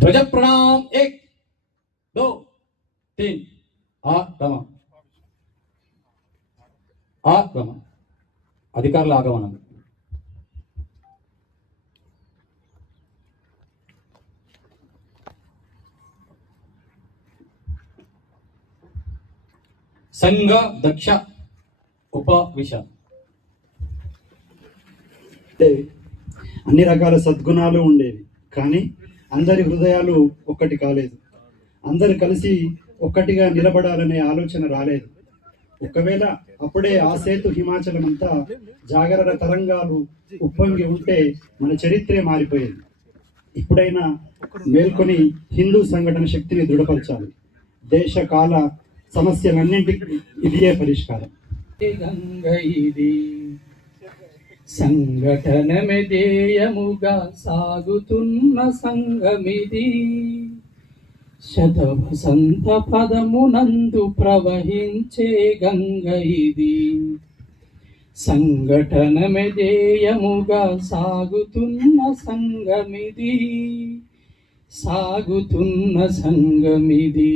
ध्वज प्रणाम 1 2 3 ఆగమనం ఆగమనం అధికారుల ఆగమనం సంఘ దక్ష ఉపవిశ అన్ని రకాల సద్గుణాలు ఉండేవి, కానీ అందరి హృదయాలు ఒక్కటి కాలేదు. అందరు కలిసి ఒక్కటిగా నిలబడాలనే ఆలోచన రాలేదు. ఒకవేళ అప్పుడే ఆ సేతు హిమాచలం అంతా జాగరణ తరంగాలు ఉప్పొంగి ఉంటే మన చరిత్రే మారిపోయేది. ఇప్పుడైనా మేల్కొని హిందూ సంఘటన శక్తిని దృఢపరచాలి. దేశ కాల సమస్యలన్నింటికి ఇదియే పరిష్కారం. సంఘటనమే ధ్యేయముగా సాగుతున్న సంఘమిది. శతవసంత పదమునందు ప్రవహించే గంగ ఇది. సంఘటనమే ధ్యేయముగా సాగుతున్న సంఘమిది. సాగుతున్న సంఘమిది.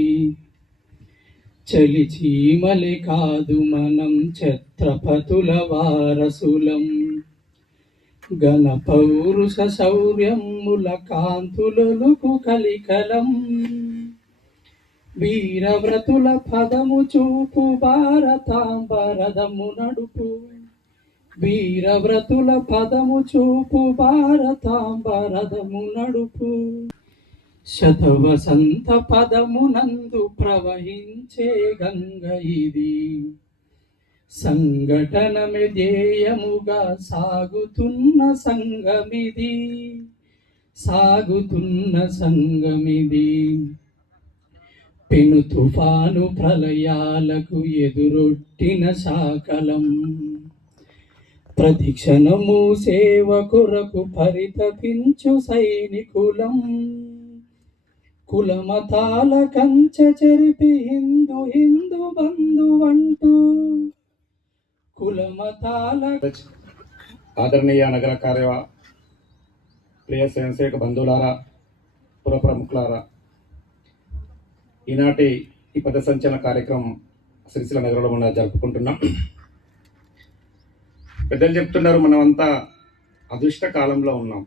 చలి చీమలే కాదు మనం ఛత్రపతుల వారసులం. గణ పౌరుష శౌర్యముల కాంతులకు కలికలం. వీరవ్రతుల పదము చూపు భారతాంబరదము నడుపు. వీరవ్రతుల పదము చూపు భారతాంబరదము నడుపు. శతవసంత పదమునందు ప్రవహించే గంగ ఇది. సంఘటనమే ధ్యేయముగా సాగుతున్న సంఘమిది. సాగుతున్న సంఘమిది. పెను తుఫాను ప్రళయాలకు ఎదురొట్టిన శాకలం. ప్రతిక్షణము సేవ కొరకు పరితపించు సైనికులం. కులమతాల కంచె చెరిపి హిందూ హిందూ బంధువంటూ కులమతాల. ఆదరణీయ నగర కార్య ప్రియ స్వయంసేవక బంధువులారా, పుర ప్రముఖులారా, ఈనాటి ఈ పద సంచలన కార్యక్రమం సిరిసిల్ల నగరంలో మనం జరుపుకుంటున్నాం. పెద్దలు చెప్తున్నారు, మనమంతా అదృష్ట కాలంలో ఉన్నాం.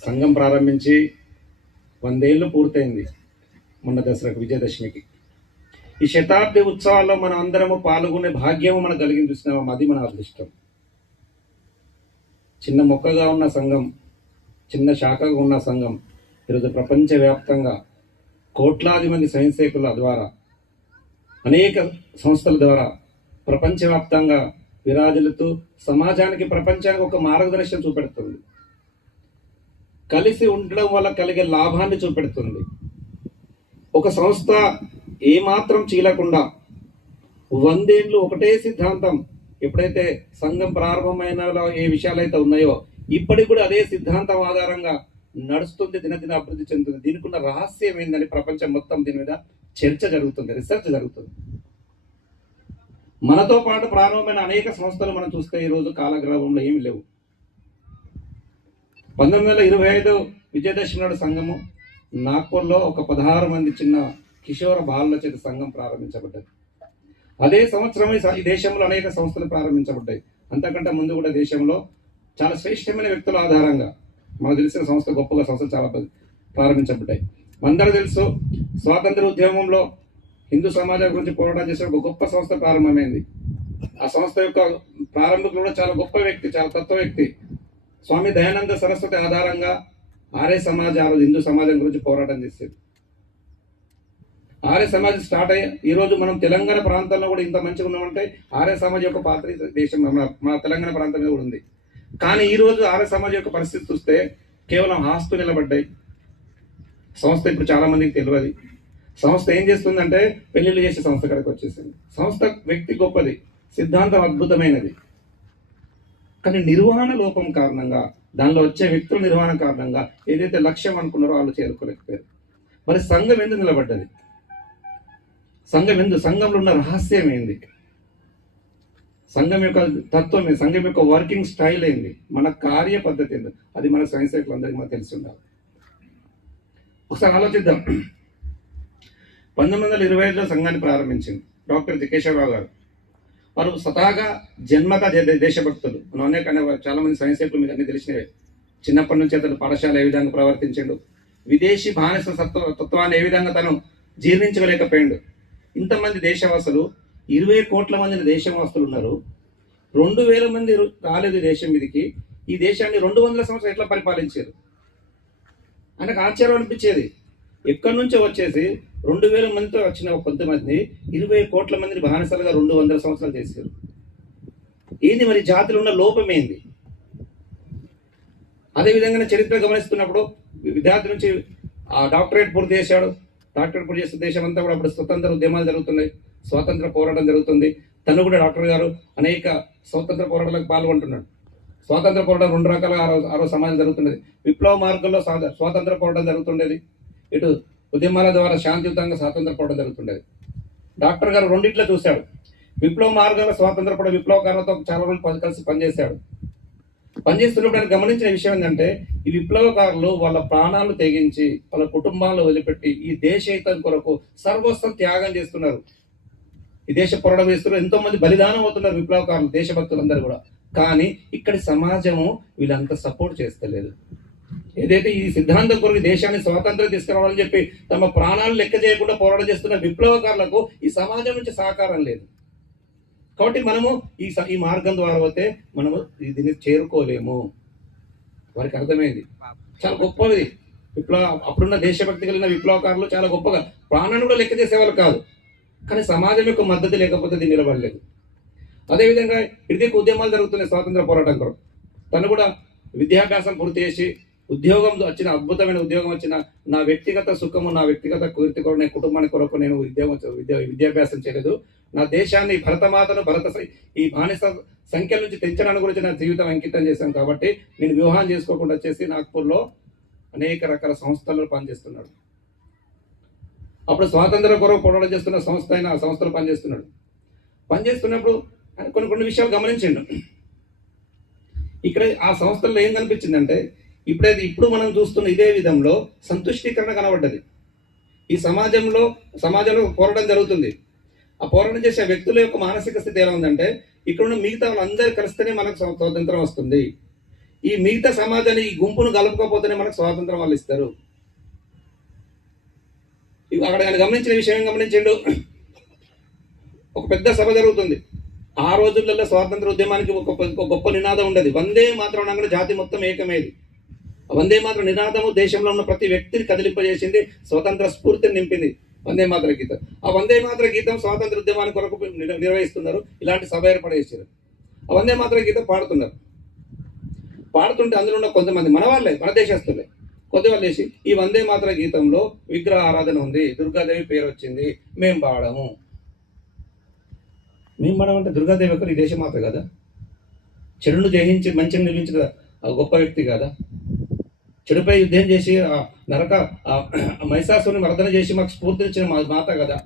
సంఘం ప్రారంభించి 100 ఏళ్ళు పూర్తయింది మొన్న దసరాకు, విజయదశమికి. ఈ శతాబ్ది ఉత్సవాల్లో మనం అందరము పాల్గొనే భాగ్యము మనకు కలిగింది. చూసినాము, అది మన అదృష్టం. చిన్న మొక్కగా ఉన్న సంఘం, చిన్న శాఖగా ఉన్న సంఘం ఈరోజు ప్రపంచవ్యాప్తంగా కోట్లాది మంది స్వయంసేవకుల ద్వారా, అనేక సంస్థల ద్వారా ప్రపంచవ్యాప్తంగా విరాజులుతూ సమాజానికి, ప్రపంచానికి ఒక మార్గదర్శనం చూపెడుతుంది. కలిసి ఉండడం వల్ల కలిగే లాభాన్ని చూపెడుతుంది. ఒక సంస్థ ఏమాత్రం చీలకుండా 100 ఏళ్ళు ఒకటే సిద్ధాంతం, ఎప్పుడైతే సంఘం ప్రారంభమైన ఏ విషయాలైతే ఉన్నాయో ఇప్పటికి కూడా అదే సిద్ధాంతం ఆధారంగా నడుస్తుంది, దినదిన అభివృద్ధి చెందుతుంది. దీనికి ఉన్న రహస్యం ఏందని ప్రపంచం మొత్తం దీని మీద చర్చ జరుగుతుంది, రీసెర్చ్ జరుగుతుంది. మనతో పాటు ప్రారంభమైన అనేక సంస్థలు మనం చూస్తే ఈరోజు కాలగ్రామంలో ఏమి లేవు. 1925 విజయదశమి నాడు సంఘము నాగ్పూర్లో ఒక 16 మంది చిన్న కిషోర బాలుల చేత సంఘం ప్రారంభించబడ్డది. అదే సంవత్సరం ఈ దేశంలో అనేక సంస్థలు ప్రారంభించబడ్డాయి. అంతకంటే ముందు కూడా దేశంలో చాలా శ్రేష్టమైన వ్యక్తుల ఆధారంగా మనకు తెలిసిన సంస్థ, గొప్పగా సంస్థలు చాలా ప్రారంభించబడ్డాయి. అందరూ తెలుసు, స్వాతంత్ర ఉద్యమంలో హిందూ సమాజం గురించి పోరాటం చేసే ఒక గొప్ప సంస్థ ప్రారంభమైంది. ఆ సంస్థ యొక్క ప్రారంభికులు కూడా చాలా గొప్ప వ్యక్తి, చాలా తత్వ వ్యక్తి. స్వామి దయానంద సరస్వతి ఆధారంగా ఆర్య సమాజ్ ఆ రోజు హిందూ సమాజం గురించి పోరాటం చేసేది. ఆర్య సమాజ్ స్టార్ట్ అయ్యి ఈరోజు మనం తెలంగాణ ప్రాంతంలో కూడా ఇంత మంచిగా ఉన్నామంటే ఆర్య సమాజ్ యొక్క పాత్ర దేశం మన తెలంగాణ ప్రాంతం మీద కూడా ఉంది. కానీ ఈరోజు ఆర్య సమాజ్ యొక్క పరిస్థితి చూస్తే కేవలం ఆస్తులు నిలబడ్డాయి. సంస్థ ఇప్పుడు చాలా మందికి తెలియదు. సంస్థ ఏం చేస్తుందంటే పెళ్లిళ్ళు చేసే సంస్థ కడకు వచ్చేసింది. సంస్థ వ్యక్తి గొప్పది, సిద్ధాంతం అద్భుతమైనది, కానీ నిర్వహణ లోపం కారణంగా, దానిలో వచ్చే వ్యక్తుల నిర్వహణ కారణంగా ఏదైతే లక్ష్యం అనుకున్నారో వాళ్ళు చేరుకోలేకపోయారు. మరి సంఘం ఎందుకు నిలబడ్డది? సంఘంలో ఉన్న రహస్యం ఏంది? సంఘం యొక్క తత్వం ఏంది? సంఘం యొక్క వర్కింగ్ స్టైల్ ఏంది? మన కార్య పద్ధతి ఏంది? అది మన స్వయంసేవకులందరికీ మనకు తెలిసి ఉండాలి. ఒకసారి ఆలోచిద్దాం. 1925లో సంఘాన్ని ప్రారంభించింది డాక్టర్ జికేశ్వరరావు గారు. వారు స్వతహాగా జన్మత దేశభక్తులు. మనం అనేక చాలా మంది సైన్సేకులు మీకు అన్ని తెలిసినవే. చిన్నప్పటి నుంచి అతను పాఠశాల ఏ విధంగా ప్రవర్తించాడు, విదేశీ బానిస తత్వాన్ని ఏ విధంగా తను జీర్ణించలేకపోయాడు. ఇంతమంది దేశవాసులు, 20 కోట్ల మంది దేశవాసులు ఉన్నారు. 2000 మంది రాలేదు దేశం మీదకి. ఈ దేశాన్ని 200 సంవత్సరాలు ఎట్లా పరిపాలించారు? ఆయనకు ఆశ్చర్యం అనిపించేది. ఎక్కడి నుంచో వచ్చేసి 2000 మందితో వచ్చిన కొంతమంది 20 కోట్ల మందిని బానిసలుగా 200 సంవత్సరాలు చేశారు. ఏంది మరి జాతిలో ఉన్న లోపం ఏంది? అదేవిధంగా చరిత్ర గమనిస్తున్నప్పుడు విద్యార్థి నుంచి డాక్టరేట్ పూర్తి చేశాడు. డాక్టరేట్ పూర్తి చేసిన దేశం అంతా కూడా అప్పుడు స్వతంత్ర ఉద్యమాలు జరుగుతున్నాయి, స్వాతంత్ర పోరాటం జరుగుతుంది. తను కూడా డాక్టర్ గారు అనేక స్వతంత్ర పోరాటాలకు పాల్గొంటున్నాడు. స్వాతంత్ర పోరాటం 2 రకాలుగా ఆ రోజు సమాజం జరుగుతున్నది. విప్లవ మార్గంలో స్వాతంత్ర పోరాటం జరుగుతుండేది, ఇటు ఉద్యమాల ద్వారా శాంతియుతంగా స్వాతంత్ర పోరాటం జరుగుతుండేది. డాక్టర్ గారు రెండిట్లో చూశాడు. విప్లవ మార్గంలో స్వాతంత్ర పోరాట విప్లవకారులతో చాలా రోజులు కలిసి పనిచేశాడు. పనిచేస్తున్నప్పుడు ఆయన గమనించిన విషయం ఏంటంటే, ఈ విప్లవకారులు వాళ్ళ ప్రాణాలు తెగించి వాళ్ళ కుటుంబాలు వదిలిపెట్టి ఈ దేశ హితం కొరకు సర్వస్వం త్యాగం చేస్తున్నారు. ఈ దేశ పోరాటం చేస్తున్నారు. ఎంతో మంది బలిదానం అవుతున్నారు విప్లవకారులు, దేశభక్తులందరూ కూడా. కానీ ఇక్కడి సమాజము వీళ్ళంతా సపోర్ట్ చేస్తలేదు. ఏదైతే ఈ సిద్ధాంతం కొరకు దేశాన్ని స్వాతంత్రం తీసుకురావాలని చెప్పి తమ ప్రాణాలు లెక్క చేయకుండా పోరాటం చేస్తున్న విప్లవకారులకు ఈ సమాజం నుంచి సహకారం లేదు. కాబట్టి మనము ఈ మార్గం ద్వారా పోతే మనము దీన్ని చేరుకోలేము. వారికి అర్థమైంది. చాలా గొప్పది అప్పుడున్న దేశభక్తి కలిగిన విప్లవకారులు చాలా గొప్పగా ప్రాణాన్ని కూడా లెక్క చేసేవాళ్ళు కాదు. కానీ సమాజం యొక్క మద్దతు లేకపోతే దీన్ని నిలబడలేదు. అదేవిధంగా ఇదికి ఉద్యమాలు జరుగుతున్నాయి స్వాతంత్ర పోరాటం కొరకు. తను కూడా విద్యాభ్యాసం పూర్తి చేసి ఉద్యోగం వచ్చిన, అద్భుతమైన ఉద్యోగం వచ్చిన, నా వ్యక్తిగత సుఖము, నా వ్యక్తిగత కీర్తి కొరకు, నేను కుటుంబానికి కొరకు నేను విద్యాభ్యాసం చేయలేదు. నా దేశాన్ని, భరతమాతను, ఈ బానిస సంఖ్యల నుంచి తెంచడానికి గురించి నా జీవితం అంకితం చేశాను. కాబట్టి నేను వివాహం చేసుకోకుండా వచ్చేసి నాగ్పూర్లో అనేక రకాల సంస్థల్లో పనిచేస్తున్నాడు. అప్పుడు స్వాతంత్ర కొరకు పోరాటం చేస్తున్న సంస్థ అయిన ఆ సంస్థలో పనిచేస్తున్నప్పుడు కొన్ని విషయాలు గమనించిండు. ఇక్కడ ఆ సంస్థల్లో ఏం కనిపించిందంటే, ఇప్పుడు మనం చూస్తున్న ఇదే విధంలో సంతుష్టీకరణ కనబడ్డది. ఈ సమాజంలో పోరాటం జరుగుతుంది. ఆ పోరాటం చేసే వ్యక్తుల యొక్క మానసిక స్థితి ఎలా ఉందంటే, ఇక్కడున్న మిగతా వాళ్ళందరూ కలిస్తేనే మనకు స్వాతంత్రం వస్తుంది, ఈ మిగతా సమాజాన్ని, ఈ గుంపును కలుపుకోపోతేనే మనకు స్వాతంత్రం వాళ్ళు ఇస్తారు. అక్కడ ఆయన గమనించిన విషయం గమనించిండు. ఒక పెద్ద సభ జరుగుతుంది. ఆ రోజులలో స్వాతంత్ర ఉద్యమానికి ఒక గొప్ప నినాదం ఉండేది. వందే మాత్రం అనగానే జాతి మొత్తం ఏకమేది. వందే మాత్రం నినాదము దేశంలో ఉన్న ప్రతి వ్యక్తిని కదిలింపజేసింది, స్వతంత్ర స్ఫూర్తిని నింపింది వందే మాత్ర గీతం. ఆ వందే మాత్ర గీతం స్వాతంత్ర ఉద్యమానికి కొరకు నిర్వహిస్తున్నారు. ఇలాంటి సభ ఏర్పడేసారు. ఆ వందే మాత్ర గీతం పాడుతుంటే అందులో ఉన్న కొంతమంది మన వాళ్ళే, మన దేశస్తులే, కొద్దివాళ్ళు వేసి ఈ వందే మాత్ర గీతంలో విగ్రహ ఆరాధన ఉంది, దుర్గాదేవి పేరు వచ్చింది, మేము పాడము. మేము పాడమంటే దుర్గాదేవి ఒకరు ఈ దేశమాత కదా, చెడును జయించి మంచిని నిర్మించిన గొప్ప వ్యక్తి కదా, చెడుపై యుద్ధం చేసి మహిషాసురుని మర్దన చేసి మాకు స్ఫూర్తినిచ్చిన మాత కదా.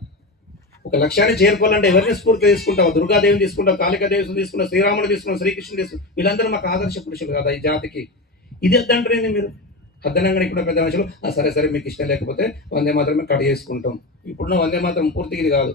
ఒక లక్ష్యాన్ని చేరుకోవాలంటే ఎవరిని స్ఫూర్తి తీసుకుంటావు? దుర్గాదేవిని తీసుకుంటావు, కాళికాదేవిని తీసుకున్నావు, శ్రీరాముని తీసుకున్నావు, శ్రీకృష్ణుని తీసుకున్నావు. వీళ్ళందరూ మాకు ఆదర్శ పురుషులు కదా ఈ జాతికి. ఇది వద్దంటారేంది మీరు? అర్థనంగా ఇప్పుడు పెద్ద మనుషులు సరే మీకు ఇష్టం లేకపోతే వందే మాత్రమే కట్ చేసుకుంటాం. ఇప్పుడున్న వందే మాత్రం పూర్తిగా ఇది కాదు.